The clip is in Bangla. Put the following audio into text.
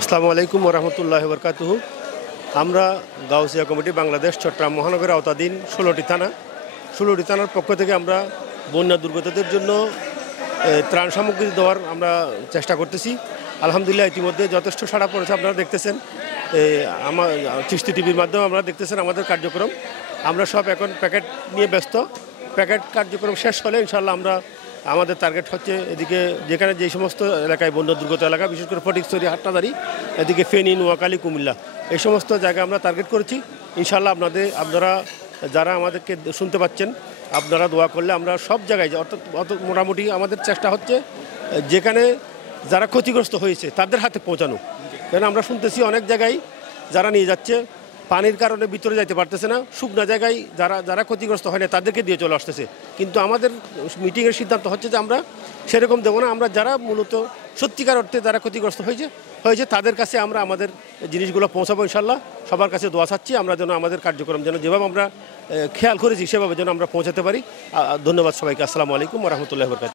আসসালামু আলাইকুম ওরহমতুল্লাহ বরকাতুহু। আমরা গাউসিয়া কমিটি বাংলাদেশ চট্টগ্রাম মহানগরের আওতাধীন 16টি থানার পক্ষ থেকে আমরা বন্যা দুর্গতদের জন্য ত্রাণ সামগ্রী দেওয়ার আমরা চেষ্টা করতেছি। আলহামদুলিল্লাহ ইতিমধ্যে যথেষ্ট সাড়া পড়েছে, আপনারা দেখতেছেন। আমার চিশতি টিভির মাধ্যমে আপনারা দেখতেছেন আমাদের কার্যক্রম। আমরা সব এখন প্যাকেট নিয়ে ব্যস্ত। প্যাকেট কার্যক্রম শেষ হলে ইনশাল্লাহ আমাদের টার্গেট হচ্ছে এদিকে যেখানে যে সমস্ত এলাকায় বন্যা দুর্গত এলাকা, বিশেষ করে ফটিকছড়ি, হাটহাজারী, এদিকে ফেনী, নোয়াখালী, কুমিল্লা, এই সমস্ত জায়গায় আমরা টার্গেট করেছি। ইনশাল্লাহ আপনারা যারা আমাদেরকে শুনতে পাচ্ছেন, আপনারা দোয়া করলে আমরা সব জায়গায় অত মোটামুটি আমাদের চেষ্টা হচ্ছে যেখানে যারা ক্ষতিগ্রস্ত হয়েছে তাদের হাতে পৌঁছানো। কারণ আমরা শুনতেছি অনেক জায়গায় যারা নিয়ে যাচ্ছে পানির কারণে ভিতরে যাইতে পারতেছে না, শুকনা জায়গায় যারা ক্ষতিগ্রস্ত হয় না তাদেরকে দিয়ে চলে আসতেছে। কিন্তু আমাদের মিটিংয়ের সিদ্ধান্ত হচ্ছে যে আমরা সেরকম দেবো না। আমরা যারা মূলত সত্যিকার অর্থে যারা ক্ষতিগ্রস্ত হয়েছে তাদের কাছে আমরা আমাদের জিনিসগুলো পৌঁছাবো ইনশাল্লাহ। সবার কাছে দোয়া চাচ্ছি আমরা যেন আমাদের কার্যক্রম যেভাবে আমরা খেয়াল করেছি সেভাবে যেন আমরা পৌঁছাতে পারি। ধন্যবাদ সবাইকে। আসসালামু আলাইকুম ওয়া রাহমাতুল্লাহি ওয়া বারাকাতুহু।